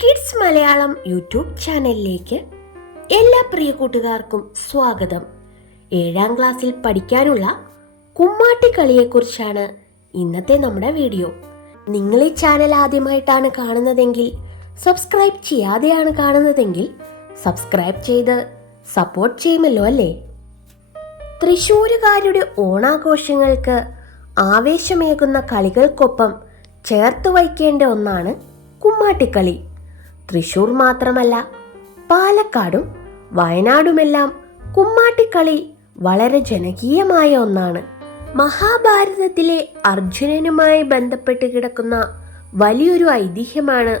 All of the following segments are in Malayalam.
കിഡ്സ് മലയാളം യൂട്യൂബ് ചാനലിലേക്ക് എല്ലാ പ്രിയ കൂട്ടുകാർക്കും സ്വാഗതം. 7ാം ക്ലാസ്സിൽ പഠിക്കാനുള്ള കുമ്മാട്ടിക്കളിയെക്കുറിച്ചാണ് ഇന്നത്തെ നമ്മുടെ വീഡിയോ. നിങ്ങൾ ഈ ചാനൽ ആദ്യമായിട്ടാണ് കാണുന്നതെങ്കിൽ, സബ്സ്ക്രൈബ് ചെയ്യാതെയാണ് കാണുന്നതെങ്കിൽ സബ്സ്ക്രൈബ് ചെയ്ത് സപ്പോർട്ട് ചെയ്യുമല്ലോ അല്ലേ? തൃശ്ശൂരുകാരുടെ ഓണാഘോഷങ്ങൾക്ക് ആവേശമേകുന്ന കളികൾക്കൊപ്പം ചേർത്ത് വയ്ക്കേണ്ട ഒന്നാണ് കുമ്മാട്ടിക്കളി. തൃശ്ശൂർ മാത്രമല്ല, പാലക്കാടും വയനാടുമെല്ലാം കുമ്മാട്ടിക്കളി വളരെ ജനകീയമായ ഒന്നാണ്. മഹാഭാരതത്തിലെ അർജുനനുമായി ബന്ധപ്പെട്ട് കിടക്കുന്ന വലിയൊരു ഐതിഹ്യമാണ്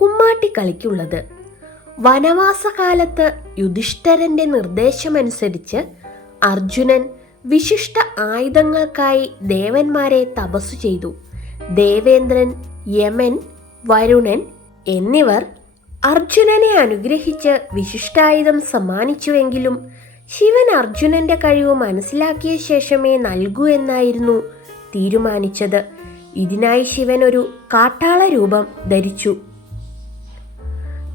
കുമ്മാട്ടിക്കളിക്കുള്ളത്. വനവാസകാലത്ത് യുധിഷ്ഠിരന്റെ നിർദ്ദേശമനുസരിച്ച് അർജുനൻ വിശിഷ്ട ആയുധങ്ങൾക്കായി ദേവന്മാരെ തപസ്സു ചെയ്തു. ദേവേന്ദ്രൻ, യമൻ, വരുണൻ എന്നിവർ അർജുനനെ അനുഗ്രഹിച്ച് വിശിഷ്ടായുധം സമ്മാനിച്ചുവെങ്കിലും ശിവൻ അർജുനന്റെ കഴിവ് മനസ്സിലാക്കിയ ശേഷമേ നൽകൂ എന്നായിരുന്നു തീരുമാനിച്ചത്. ഇതിനായി ശിവൻ ഒരു കാട്ടാള രൂപം ധരിച്ചു.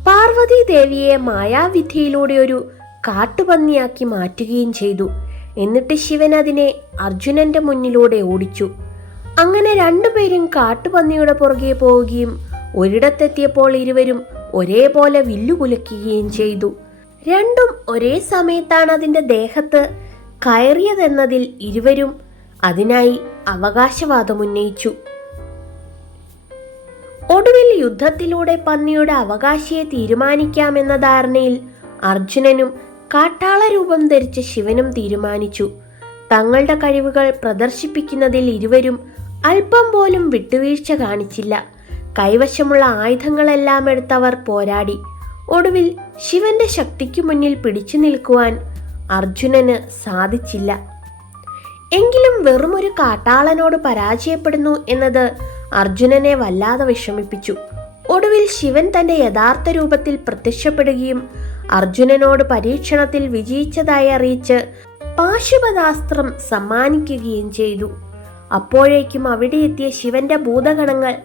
പാർവതി ദേവിയെ മായാവിദ്യയിലൂടെ ഒരു കാട്ടുപന്നിയാക്കി മാറ്റുകയും ചെയ്തു. എന്നിട്ട് ശിവൻ അതിനെ അർജുനന്റെ മുന്നിലൂടെ ഓടിച്ചു. അങ്ങനെ രണ്ടുപേരും കാട്ടുപന്നിയുടെ പുറകെ പോവുകയും ഒരിടത്തെത്തിയപ്പോൾ ഇരുവരും ഒരേപോലെ വില്ലുകുലയ്ക്കുകയും ചെയ്തു. രണ്ടും ഒരേ സമയത്താണ് അതിന്റെ ദേഹത്ത് കയറിയതെന്നതിൽ ഇരുവരും അതിനായി അവകാശവാദം ഉന്നയിച്ചു. ഒടുവിൽ യുദ്ധത്തിലൂടെ പന്നിയുടെ അവകാശിയെ തീരുമാനിക്കാമെന്ന ധാരണയിൽ അർജുനനും കാട്ടാള രൂപം ധരിച്ച ശിവനും തീരുമാനിച്ചു. തങ്ങളുടെ കഴിവുകൾ പ്രദർശിപ്പിക്കുന്നതിൽ ഇരുവരും അല്പം പോലും വിട്ടുവീഴ്ച കാണിച്ചില്ല. കൈവശമുള്ള ആയുധങ്ങളെല്ലാം എടുത്തവർ പോരാടി. ഒടുവിൽ ശിവന്റെ ശക്തിക്കു മുന്നിൽ പിടിച്ചു നിൽക്കുവാൻ അർജുനന് സാധിച്ചില്ല. എങ്കിലും വെറുമൊരു കാട്ടാളനോട് പരാജയപ്പെടുന്നു എന്നത് അർജുനനെ വല്ലാതെ വിഷമിപ്പിച്ചു. ഒടുവിൽ ശിവൻ തന്റെ യഥാർത്ഥ രൂപത്തിൽ പ്രത്യക്ഷപ്പെടുകയും അർജുനനോട് പരീക്ഷണത്തിൽ വിജയിച്ചതായി അറിയിച്ച് പാശുപതാസ്ത്രം സമ്മാനിക്കുകയും ചെയ്തു. അപ്പോഴേക്കും അവിടെ എത്തിയ ശിവന്റെ ഭൂതഗണങ്ങൾ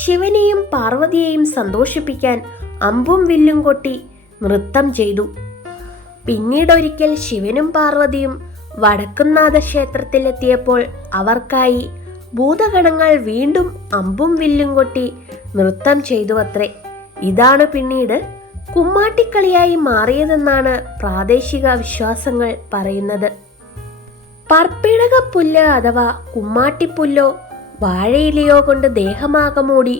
ശിവനെയും പാർവതിയെയും സന്തോഷിപ്പിക്കാൻ അമ്പും വില്ലും കൊട്ടി നൃത്തം ചെയ്തു. പിന്നീടൊരിക്കൽ ശിവനും പാർവതിയും വടക്കുംനാഥ ക്ഷേത്രത്തിലെത്തിയപ്പോൾ അവർക്കായി ഭൂതഗണങ്ങൾ വീണ്ടും അമ്പും വില്ലും കൊട്ടി നൃത്തം ചെയ്തു അത്രേ. ഇതാണ് പിന്നീട് കുമ്മാട്ടിക്കളിയായി മാറിയതെന്നാണ് പ്രാദേശിക വിശ്വാസങ്ങൾ പറയുന്നത്. പർപ്പിടകപ്പുല്ല് അഥവാ കുമ്മാട്ടിപ്പുല്ലോ വാഴയിലയോ കൊണ്ട് ദേഹമാകെ മൂടി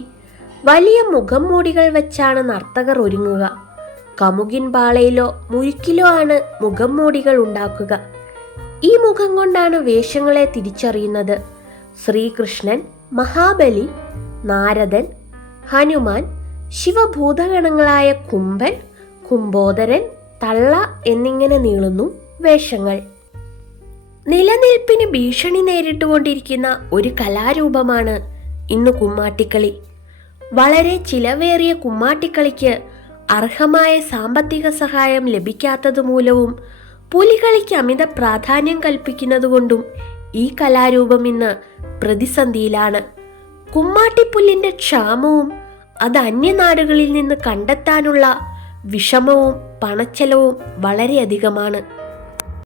വലിയ മുഖം മൂടികൾ വെച്ചാണ് നർത്തകർ ഒരുങ്ങുക. കമുകിൻ പാളയിലോ മുരിക്കിലോ ആണ് മുഖം മൂടികൾ ഉണ്ടാക്കുക. ഈ മുഖം കൊണ്ടാണ് വേഷങ്ങളെ തിരിച്ചറിയുന്നത്. ശ്രീകൃഷ്ണൻ, മഹാബലി, നാരദൻ, ഹനുമാൻ, ശിവഭൂതഗണങ്ങളായ കുംഭൻ, കുംഭോദരൻ, തള്ള എന്നിങ്ങനെ നീളുന്നു വേഷങ്ങൾ. നിലനിൽപ്പിന് ഭീഷണി നേരിട്ടുകൊണ്ടിരിക്കുന്ന ഒരു കലാരൂപമാണ് ഇന്ന് കുമ്മാട്ടിക്കളി. വളരെ ചിലവേറിയ കുമ്മാട്ടിക്കളിക്ക് അർഹമായ സാമ്പത്തിക സഹായം ലഭിക്കാത്തത് മൂലവും പുലികളിക്ക് അമിത പ്രാധാന്യം കൽപ്പിക്കുന്നതുകൊണ്ടും ഈ കലാരൂപം ഇന്ന് പ്രതിസന്ധിയിലാണ്. കുമ്മാട്ടിപ്പുല്ലിന്റെ ക്ഷാമവും അത് അന്യനാടുകളിൽ നിന്ന് കണ്ടെത്താനുള്ള വിഷമവും പണച്ചെലവും വളരെയധികമാണ്.